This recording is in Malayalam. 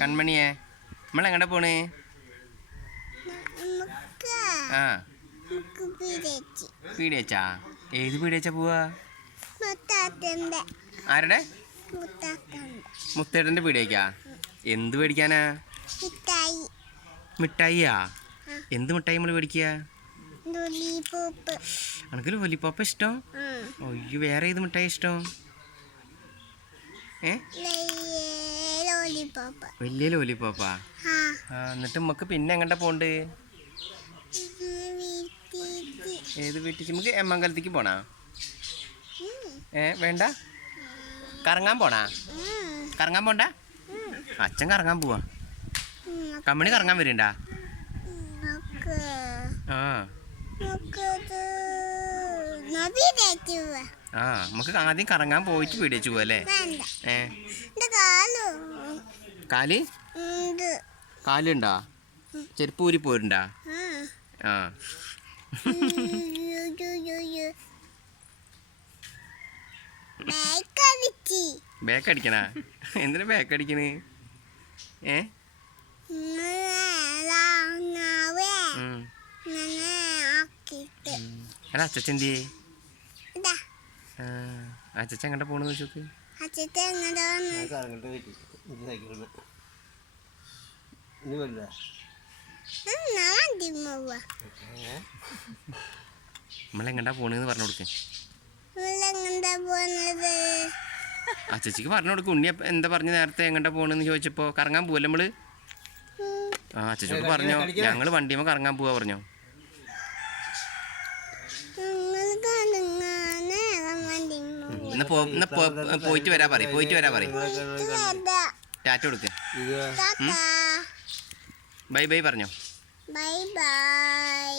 കൺമണിയെ. നമ്മളെങ്ങടെ പോണ്? പോണേ ആ. പീടിയച്ചാ ഏത് പീടിയച്ചാ പോവാ? ആരുടെ? മുത്തേട്ടന്റെ പീടിയക്കാ എന്ത് മേടിക്കാനാ മിഠായി. മിഠായിയാ? എന്ത് മിഠായി നമ്മൾ മേടിക്കുക ലോലിപോപ്പ്. അനക്ക് ലോലിപ്പോപ്പ ഇഷ്ടം? അയ്യോ വേറെ ഏത് മിഠായി ഇഷ്ടം? ഏ? ലോലിപോപ്പ് വലിയ ലോലിപ്പോപ്പാ എന്നിട്ട് നമുക്ക് പിന്നെ എങ്ങോട്ടാ പോണ്ട്? ഏത് വീട്ടിൽ നമുക്ക് എമ്മങ്കലത്തേക്ക് പോണാ? ഏ വേണ്ട? കറങ്ങാൻ പോണാ? കറങ്ങാൻ പോണ്ട? അച്ഛൻ കറങ്ങാൻ പോവാ. കമ്പനി കറങ്ങാൻ വരുന്നുണ്ടാ നമുക്ക് ആ നമുക്കത് നബിയിലേക്ക് പോവാ ആ നമുക്ക് ആദ്യം കറങ്ങാൻ പോയിട്ട് പീടിയച്ചു പോവല്ലേ ഏ? കാലു? കാലുണ്ടാ? ചെരുപ്പ് ഊരി പോരുണ്ടാ? ആ. ബാക്ക് അടിക്കണ എന്തിനാ ബാക്ക് അടിക്കണ് ഏ അല്ല അച്ഛച്ചെന്തിയേ ഇതാ ആ അച്ഛച്ച എങ്ങോട്ടാ പോണെന്ന് പോവാ. നമ്മളെങ്ങണ്ടാ പോണെന്ന് പറഞ്ഞു കൊടുക്കേണ്ട അച്ചച്ചിക്ക് പറഞ്ഞു കൊടുക്കും. ഉണ്ണി എന്താ പറഞ്ഞു നേരത്തെ എങ്ങോട്ടാ പോണെന്ന് ചോദിച്ചപ്പോ കറങ്ങാൻ പോവല്ലേ നമ്മൾ. ആ അച്ചച്ചോട് പറഞ്ഞോ. ഞങ്ങൾ വണ്ടിയുമ്പോ കറങ്ങാൻ പോവാ പറഞ്ഞോ. ഇന്ന് പോ പോയിട്ട് വരാ പറയും പോയിട്ട് വരാ പറയും. ടാറ്റ കൊടുക്ക്. ഇത് ബൈ ബൈ പറഞ്ഞോ. Bye bye.